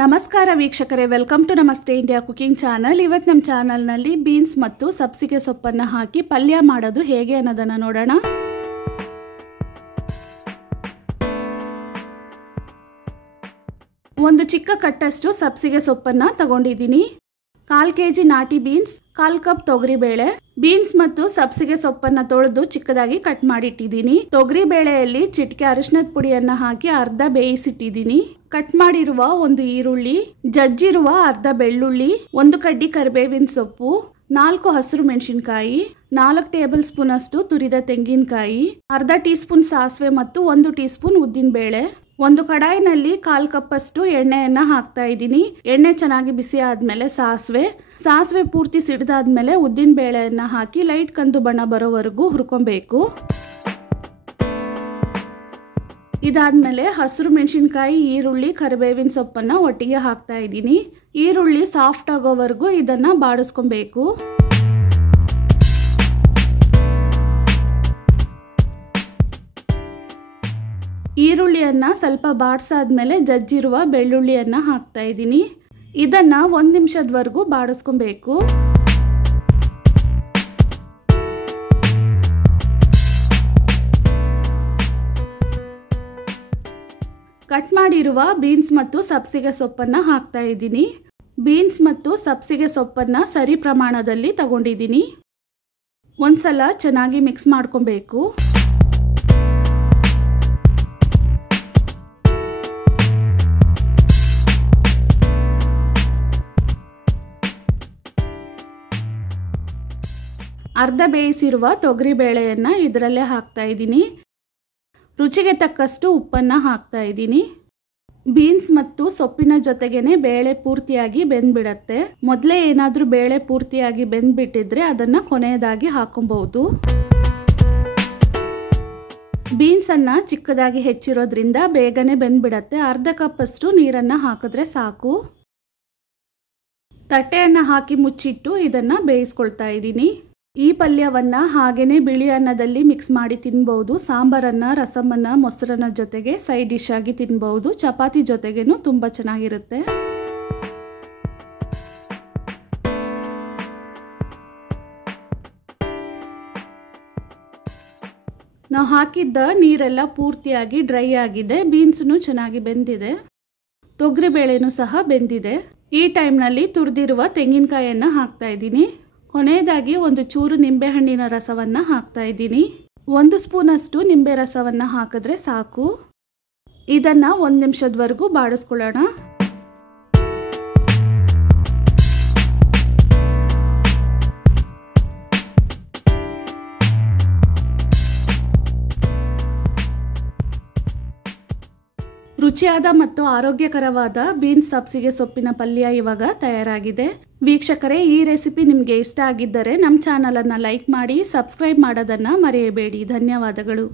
ನಮಸ್ಕಾರ ವೀಕ್ಷಕರೇ, welcome to ನಮಸ್ತೆ ಇಂಡಿಯಾ ಕುಕಿಂಗ್ ಚಾನಲ್. ಇವತ್ತು ನಮ್ಮ ಚಾನಲ್ನಲ್ಲಿ ಬೀನ್ಸ್ ಮತ್ತು ಸಬ್ಸಿಗೆ ಸೊಪ್ಪನ್ನು ಹಾಕಿ ಪಲ್ಯ ಮಾಡೋದು ಹೇಗೆ ಅನ್ನೋದನ್ನು ನೋಡೋಣ. ಒಂದು ಚಿಕ್ಕ ಕಟ್ಟಷ್ಟು ಸಬ್ಸಿಗೆ ಸೊಪ್ಪನ್ನು ತಗೊಂಡಿದ್ದೀನಿ. 1/4 kg ನಾಟಿ ಬೀನ್ಸ್, 1/4 ಕಪ್ ತೊಗರಿ ಬೇಳೆ. ಬೀನ್ಸ್ ಮತ್ತು ಸಬ್ಸಿಗೆ ಸೊಪ್ಪನ್ನು ತೊಳೆದು ಚಿಕ್ಕದಾಗಿ ಕಟ್ ಮಾಡಿಟ್ಟಿದ್ದೀನಿ. ತೊಗರಿ ಬೇಳೆಯಲ್ಲಿ ಚಿಟಿಕೆ ಅರಿಶಿನದ ಪುಡಿಯನ್ನ ಹಾಕಿ ಅರ್ಧ ಬೇಯಿಸಿಟ್ಟಿದ್ದೀನಿ. ಕಟ್ ಮಾಡಿರುವ ಒಂದು ಈರುಳ್ಳಿ, ಜಜ್ಜಿರುವ ಅರ್ಧ ಬೆಳ್ಳುಳ್ಳಿ, 1 ಕಡ್ಡಿ ಕರಿಬೇವಿನ ಸೊಪ್ಪು, 4 ಹಸಿರು ಮೆಣಸಿನಕಾಯಿ, 4 ಟೇಬಲ್ ಸ್ಪೂನ್ ಅಷ್ಟು ತುರಿದ ತೆಂಗಿನಕಾಯಿ, ಅರ್ಧ ಟೀ ಸ್ಪೂನ್ ಸಾಸಿವೆ ಮತ್ತು 1 ಟೀ ಸ್ಪೂನ್ ಉದ್ದಿನ ಬೇಳೆ. ಒಂದು ಕಡಾಯಿನಲ್ಲಿ 1/4 ಕಪ್ ಅಷ್ಟು ಎಣ್ಣೆಯನ್ನ ಹಾಕ್ತಾ ಇದ್ದೀನಿ. ಎಣ್ಣೆ ಚೆನ್ನಾಗಿ ಬಿಸಿ ಆದ್ಮೇಲೆ ಸಾಸಿವೆ ಪೂರ್ತಿ ಸಿಡಿದಾದ್ಮೇಲೆ ಉದ್ದಿನ ಬೇಳೆಯನ್ನ ಹಾಕಿ ಲೈಟ್ ಕಂದು ಬಣ್ಣ ಬರೋವರೆಗೂ ಹುರ್ಕೊಬೇಕು. ಇದಾದ್ಮೇಲೆ ಹಸಿರು ಮೆಣಸಿನಕಾಯಿ, ಈರುಳ್ಳಿ, ಕರಿಬೇವಿನ ಸೊಪ್ಪನ್ನ ಒಟ್ಟಿಗೆ ಹಾಕ್ತಾ ಇದ್ದೀನಿ. ಈರುಳ್ಳಿ ಸಾಫ್ಟ್ ಆಗೋವರೆಗೂ ಇದನ್ನ ಬಾಡಿಸ್ಕೊಬೇಕು. ಈರುಳ್ಳಿಯನ್ನ ಸ್ವಲ್ಪ ಬಾಡಿಸಾದ್ಮೇಲೆ ಜಜ್ಜಿರುವ ಬೆಳ್ಳುಳ್ಳಿಯನ್ನ ಹಾಕ್ತಾ ಇದ್ದೀನಿ. ಇದನ್ನ 1 ನಿಮಿಷದವರೆಗೂ ಬಾಡಿಸ್ಕೊಬೇಕು. ಕಟ್ ಮಾಡಿರುವ ಬೀನ್ಸ್ ಮತ್ತು ಸಬ್ಸಿಗೆ ಸೊಪ್ಪನ್ನ ಹಾಕ್ತಾ ಇದ್ದೀನಿ. ಬೀನ್ಸ್ ಮತ್ತು ಸಬ್ಸಿಗೆ ಸೊಪ್ಪನ್ನ ಸರಿ ಪ್ರಮಾಣದಲ್ಲಿ ತಗೊಂಡಿದ್ದೀನಿ. ಒಂದ್ಸಲ ಚೆನ್ನಾಗಿ ಮಿಕ್ಸ್ ಮಾಡ್ಕೊಬೇಕು. ಅರ್ಧ ಬೇಯಿಸಿರುವ ತೊಗರಿ ಬೇಳೆಯನ್ನ ಇದರಲ್ಲೇ ಹಾಕ್ತಾ ಇದ್ದೀನಿ. ರುಚಿಗೆ ತಕ್ಕಷ್ಟು ಉಪ್ಪನ್ನ ಹಾಕ್ತಾ ಇದ್ದೀನಿ. ಬೀನ್ಸ್ ಮತ್ತು ಸೊಪ್ಪಿನ ಜೊತೆಗೇನೆ ಬೇಳೆ ಪೂರ್ತಿಯಾಗಿ ಬೆಂದ್ಬಿಡತ್ತೆ. ಮೊದಲೇ ಏನಾದರೂ ಬೇಳೆ ಪೂರ್ತಿಯಾಗಿ ಬೆಂದ್ಬಿಟ್ಟಿದ್ರೆ ಅದನ್ನ ಕೊನೆಯದಾಗಿ ಹಾಕೊಬಹುದು. ಬೀನ್ಸ್ ಅನ್ನ ಚಿಕ್ಕದಾಗಿ ಹೆಚ್ಚಿರೋದ್ರಿಂದ ಬೇಗನೆ ಬೆಂದ್ಬಿಡತ್ತೆ. ಅರ್ಧ ಕಪ್ ಅಷ್ಟು ನೀರನ್ನ ಹಾಕಿದ್ರೆ ಸಾಕು. ತಟ್ಟೆಯನ್ನ ಹಾಕಿ ಮುಚ್ಚಿಟ್ಟು ಇದನ್ನ ಬೇಯಿಸ್ಕೊಳ್ತಾ ಇದ್ದೀನಿ. ಈ ಪಲ್ಯವನ್ನ ಹಾಗೇನೆ ಬಿಳಿ ಅನ್ನದಲ್ಲಿ ಮಿಕ್ಸ್ ಮಾಡಿ ತಿನ್ಬಹುದು. ಸಾಂಬಾರನ್ನ, ರಸಮನ್ನ, ಮೊಸರನ್ನ ಜೊತೆಗೆ ಸೈಡ್ ಡಿಶ್ ಆಗಿ ತಿನ್ಬಹುದು. ಚಪಾತಿ ಜೊತೆಗೇನು ತುಂಬಾ ಚೆನ್ನಾಗಿರುತ್ತೆ. ನಾವು ಹಾಕಿದ್ದ ನೀರೆಲ್ಲ ಪೂರ್ತಿಯಾಗಿ ಡ್ರೈ ಆಗಿದೆ. ಬೀನ್ಸ್ನು ಚೆನ್ನಾಗಿ ಬೆಂದಿದೆ. ತೊಗರಿ ಬೇಳೆನೂ ಸಹ ಬೆಂದಿದೆ. ಈ ಟೈಮ್ನಲ್ಲಿ ತುರಿದಿರುವ ತೆಂಗಿನಕಾಯಿಯನ್ನ ಹಾಕ್ತಾ ಇದ್ದೀನಿ. ಕೊನೆಯದಾಗಿ ಒಂದು ಚೂರು ನಿಂಬೆಹಣ್ಣಿನ ರಸವನ್ನ ಹಾಕ್ತಾ ಇದ್ದೀನಿ. 1 ಸ್ಪೂನ್ ಅಷ್ಟು ನಿಂಬೆ ರಸವನ್ನ ಹಾಕಿದ್ರೆ ಸಾಕು. ಇದನ್ನ 1 ನಿಮಿಷದವರೆಗೂ ಬಾಡಿಸ್ಕೊಳ್ಳೋಣ. ರುಚಿಯಾದ ಮತ್ತು ಆರೋಗ್ಯಕರವಾದ ಬೀನ್ಸ್ ಸಬ್ಸಿಗೆ ಸೊಪ್ಪಿನ ಪಲ್ಯ ಇವಾಗ ತಯಾರಾಗಿದೆ. ವೀಕ್ಷಕರೇ, ಈ ರೆಸಿಪಿ ನಿಮಗೆ ಇಷ್ಟ ಆಗಿದ್ದರೆ ನಮ್ಮ ಚಾನಲನ್ನು ಲೈಕ್ ಮಾಡಿ, ಸಬ್ಸ್ಕ್ರೈಬ್ ಮಾಡೋದನ್ನು ಮರೆಯಬೇಡಿ. ಧನ್ಯವಾದಗಳು.